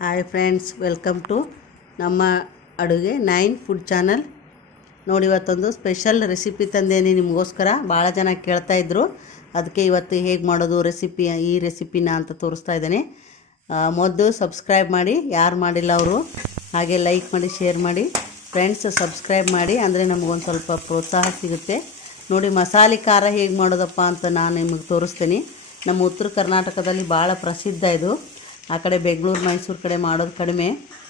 Hi friends, welcome to ನಮ್ಮ ಅಡುಗೆ 9 food channel. ನೋಡಿ, ಇವತ್ತೊಂದು ಸ್ಪೆಷಲ್ ರೆಸಿಪಿ ತಂದೇನೆ ನಿಮಗೋಸ್ಕರ. ಭಾಳ ಜನ ಕೇಳ್ತಾಯಿದ್ರು, ಅದಕ್ಕೆ ಇವತ್ತು ಹೇಗೆ ಮಾಡೋದು ಈ ರೆಸಿಪಿನ ಅಂತ ತೋರಿಸ್ತಾ ಇದ್ದೇನೆ. ಮೊದಲು ಸಬ್ಸ್ಕ್ರೈಬ್ ಮಾಡಿ, ಯಾರು ಮಾಡಿಲ್ಲ ಅವರು, ಹಾಗೆ ಲೈಕ್ ಮಾಡಿ, ಶೇರ್ ಮಾಡಿ. ಫ್ರೆಂಡ್ಸ್, ಸಬ್ಸ್ಕ್ರೈಬ್ ಮಾಡಿ, ಅಂದರೆ ನಮಗೊಂದು ಸ್ವಲ್ಪ ಪ್ರೋತ್ಸಾಹ ಸಿಗುತ್ತೆ. ನೋಡಿ, ಮಸಾಲೆ ಖಾರ ಹೇಗೆ ಮಾಡೋದಪ್ಪ ಅಂತ ನಾನು ನಿಮಗೆ ತೋರಿಸ್ತೀನಿ. ನಮ್ಮ ಉತ್ತರ ಕರ್ನಾಟಕದಲ್ಲಿ ಭಾಳ ಪ್ರಸಿದ್ಧ ಇದು. ಆ ಕಡೆ ಬೆಂಗಳೂರು, ಮೈಸೂರು ಕಡೆ ಮಾಡೋದು ಕಡಿಮೆ.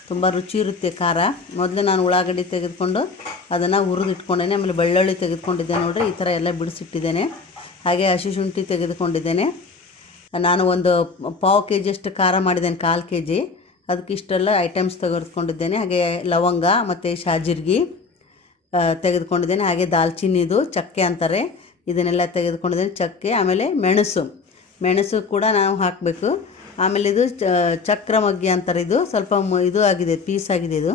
ತುಂಬ ರುಚಿ ಇರುತ್ತೆ ಖಾರ. ಮೊದಲು ನಾನು ಉಳ್ಳಾಗಡ್ಡಿ ತೆಗೆದುಕೊಂಡು ಅದನ್ನು ಹುರಿದಿಟ್ಕೊಂಡೇನೆ. ಆಮೇಲೆ ಬೆಳ್ಳುಳ್ಳಿ ತೆಗೆದುಕೊಂಡಿದ್ದೆ, ನೋಡಿರಿ ಈ ಥರ ಎಲ್ಲ ಬಿಡಿಸಿಟ್ಟಿದ್ದೇನೆ. ಹಾಗೆ ಹಸಿ ಶುಂಠಿ ತೆಗೆದುಕೊಂಡಿದ್ದೇನೆ. ನಾನು ಒಂದು ಪಾವು KG ಅಷ್ಟು ಖಾರ ಮಾಡಿದ್ದೇನೆ, 1/4 KG. ಅದಕ್ಕೆ ಇಷ್ಟೆಲ್ಲ ಐಟಮ್ಸ್ ತೆಗೆದುಕೊಂಡಿದ್ದೇನೆ. ಹಾಗೆ ಲವಂಗ ಮತ್ತು ಶಾಜೀರ್ಗೆ ತೆಗೆದುಕೊಂಡಿದ್ದೇನೆ. ಹಾಗೆ ದಾಲ್ಚಿನ್ನಿದು ಚಕ್ಕೆ ಅಂತಾರೆ, ಇದನ್ನೆಲ್ಲ ತೆಗೆದುಕೊಂಡಿದ್ದೇನೆ. ಚಕ್ಕೆ, ಆಮೇಲೆ ಮೆಣಸು ಕೂಡ ನಾವು ಹಾಕಬೇಕು. ಆಮೇಲೆ ಇದು ಚಕ್ರಮಗ್ಗಿ ಅಂತಾರೆ, ಇದು ಸ್ವಲ್ಪ ಇದು ಆಗಿದೆ, ಪೀಸ್ ಆಗಿದೆ ಇದು.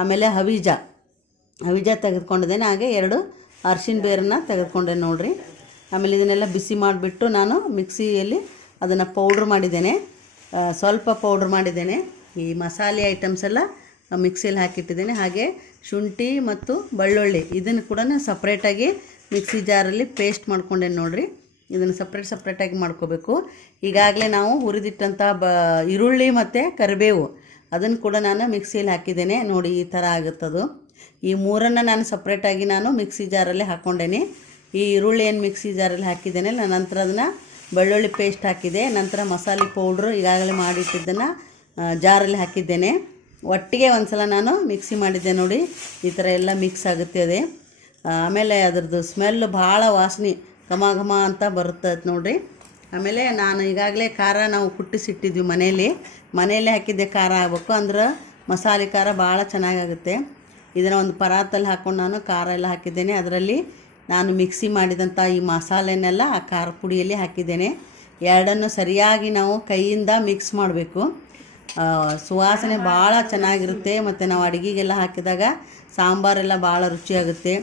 ಆಮೇಲೆ ಹವೀಜ ತೆಗೆದುಕೊಂಡಿದ್ದೇನೆ. ಹಾಗೆ 2 ಅರಿಶಿನ ಬೇರನ್ನ ತೆಗೆದುಕೊಂಡೆ ನೋಡಿರಿ. ಆಮೇಲೆ ಇದನ್ನೆಲ್ಲ ಬಿಸಿ ಮಾಡಿಬಿಟ್ಟು ನಾನು ಮಿಕ್ಸಿಯಲ್ಲಿ ಅದನ್ನು ಪೌಡ್ರ್ ಮಾಡಿದ್ದೇನೆ. ಸ್ವಲ್ಪ ಪೌಡ್ರ್ ಮಾಡಿದ್ದೇನೆ. ಈ ಮಸಾಲೆ ಐಟಮ್ಸ್ ಎಲ್ಲ ಮಿಕ್ಸಿಯಲ್ಲಿ ಹಾಕಿಟ್ಟಿದ್ದೇನೆ. ಹಾಗೆ ಶುಂಠಿ ಮತ್ತು ಬೆಳ್ಳುಳ್ಳಿ ಇದನ್ನು ಕೂಡ ಸಪ್ರೇಟಾಗಿ ಮಿಕ್ಸಿ ಜಾರಲ್ಲಿ ಪೇಸ್ಟ್ ಮಾಡ್ಕೊಂಡೆ ನೋಡಿರಿ. ಇದನ್ನು ಸಪ್ರೇಟಾಗಿ ಮಾಡ್ಕೋಬೇಕು. ಈಗಾಗಲೇ ನಾವು ಹುರಿದಿಟ್ಟಂಥ ಈರುಳ್ಳಿ ಮತ್ತು ಕರಿಬೇವು ಅದನ್ನು ಕೂಡ ನಾನು ಮಿಕ್ಸಿಯಲ್ಲಿ ಹಾಕಿದ್ದೇನೆ. ನೋಡಿ, ಈ ಥರ ಆಗುತ್ತದು. ಈ ಮೂರನ್ನು ನಾನು ಸಪ್ರೇಟಾಗಿ ನಾನು ಮಿಕ್ಸಿ ಜಾರಲ್ಲಿ ಹಾಕ್ಕೊಂಡೇನೆ. ಈ ಈರುಳ್ಳಿ ಏನು ಮಿಕ್ಸಿ ಜಾರಲ್ಲಿ ಹಾಕಿದ್ದೇನೆ, ನಂತರ ಅದನ್ನು ಬೆಳ್ಳುಳ್ಳಿ ಪೇಸ್ಟ್ ಹಾಕಿದೆ. ನಂತರ ಮಸಾಲೆ ಪೌಡ್ರು ಈಗಾಗಲೇ ಮಾಡಿಟ್ಟಿದ್ದನ್ನು ಜಾರಲ್ಲಿ ಹಾಕಿದ್ದೇನೆ. ಒಟ್ಟಿಗೆ ಒಂದು ಸಲ ನಾನು ಮಿಕ್ಸಿ ಮಾಡಿದ್ದೆ. ನೋಡಿ, ಈ ಥರ ಎಲ್ಲ ಮಿಕ್ಸ್ ಆಗುತ್ತೆ ಅದೇ. ಆಮೇಲೆ ಅದರದ್ದು ಸ್ಮೆಲ್ ಭಾಳ ವಾಸನೆ ಘಮ ಘಮ ಅಂತ ಬರುತ್ತೆ ನೋಡಿರಿ. ಆಮೇಲೆ ನಾನು ಈಗಾಗಲೇ ಖಾರ ನಾವು ಕುಟ್ಟಿಸಿಟ್ಟಿದ್ವಿ ಮನೆಯಲ್ಲೇ ಹಾಕಿದ್ದೆ ಖಾರ ಆಗಬೇಕು, ಅಂದ್ರೆ ಮಸಾಲೆ ಖಾರ ಭಾಳ ಚೆನ್ನಾಗಾಗುತ್ತೆ. ಇದನ್ನು ಒಂದು ಪರಾತಲ್ಲಿ ಹಾಕ್ಕೊಂಡು ನಾನು ಖಾರ ಎಲ್ಲ ಹಾಕಿದ್ದೇನೆ. ಅದರಲ್ಲಿ ನಾನು ಮಿಕ್ಸಿ ಮಾಡಿದಂಥ ಈ ಮಸಾಲೆನೆಲ್ಲ ಆ ಖಾರ ಪುಡಿಯಲ್ಲಿ ಹಾಕಿದ್ದೇನೆ. ಎರಡನ್ನು ಸರಿಯಾಗಿ ನಾವು ಕೈಯಿಂದ ಮಿಕ್ಸ್ ಮಾಡಬೇಕು. ಸುವಾಸನೆ ಭಾಳ ಚೆನ್ನಾಗಿರುತ್ತೆ. ಮತ್ತು ನಾವು ಅಡುಗೆಗೆಲ್ಲ ಹಾಕಿದಾಗ ಸಾಂಬಾರೆಲ್ಲ ಭಾಳ ರುಚಿಯಾಗುತ್ತೆ.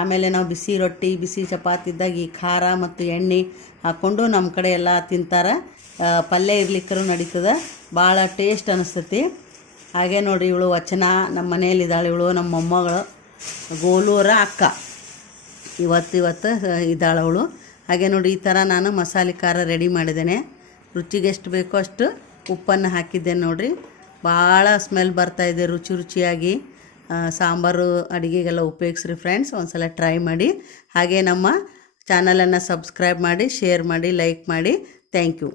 ಆಮೇಲೆ ನಾವು ಬಿಸಿ ರೊಟ್ಟಿ, ಬಿಸಿ ಚಪಾತಿ ಇದ್ದಾಗ ಈ ಖಾರ ಮತ್ತು ಎಣ್ಣೆ ಹಾಕ್ಕೊಂಡು ನಮ್ಮ ಕಡೆ ಎಲ್ಲ ತಿಂತಾರೆ. ಪಲ್ಯ ಇರ್ಲಿಕ್ಕರೂ ನಡೀತದೆ, ಭಾಳ ಟೇಸ್ಟ್ ಅನಿಸ್ತೈತಿ. ಹಾಗೆ ನೋಡಿ, ಇವಳು ವಚನ ನಮ್ಮ ಮನೆಯಲ್ಲಿದ್ದಾಳೆ. ಇವಳು ನಮ್ಮ ಮೊಮ್ಮಗಳು, ಗೋಲೂರ ಅಕ್ಕ, ಇವತ್ತು ಇದ್ದಾಳೆ ಅವಳು. ಹಾಗೆ ನೋಡಿ, ಈ ಥರ ನಾನು ಮಸಾಲೆ ಖಾರ ರೆಡಿ ಮಾಡಿದ್ದೇನೆ. ರುಚಿಗೆ ಎಷ್ಟು ಬೇಕೋ ಅಷ್ಟು ಉಪ್ಪನ್ನು ಹಾಕಿದ್ದೇನೆ ನೋಡಿರಿ. ಭಾಳ ಸ್ಮೆಲ್ ಬರ್ತಾಯಿದೆ, ರುಚಿಯಾಗಿ. ಸಾಂಬಾರು ಅಡುಗೆಗೆಲ್ಲ ಉಪಯೋಗಿಸ್ರಿ ಫ್ರೆಂಡ್ಸ್. ಒಂದು ಸಲ ಟ್ರೈ ಮಾಡಿ. ಹಾಗೆ ನಮ್ಮ ಚಾನಲನ್ನು ಸಬ್ಸ್ಕ್ರೈಬ್ ಮಾಡಿ, ಶೇರ್ ಮಾಡಿ, ಲೈಕ್ ಮಾಡಿ. Thank you.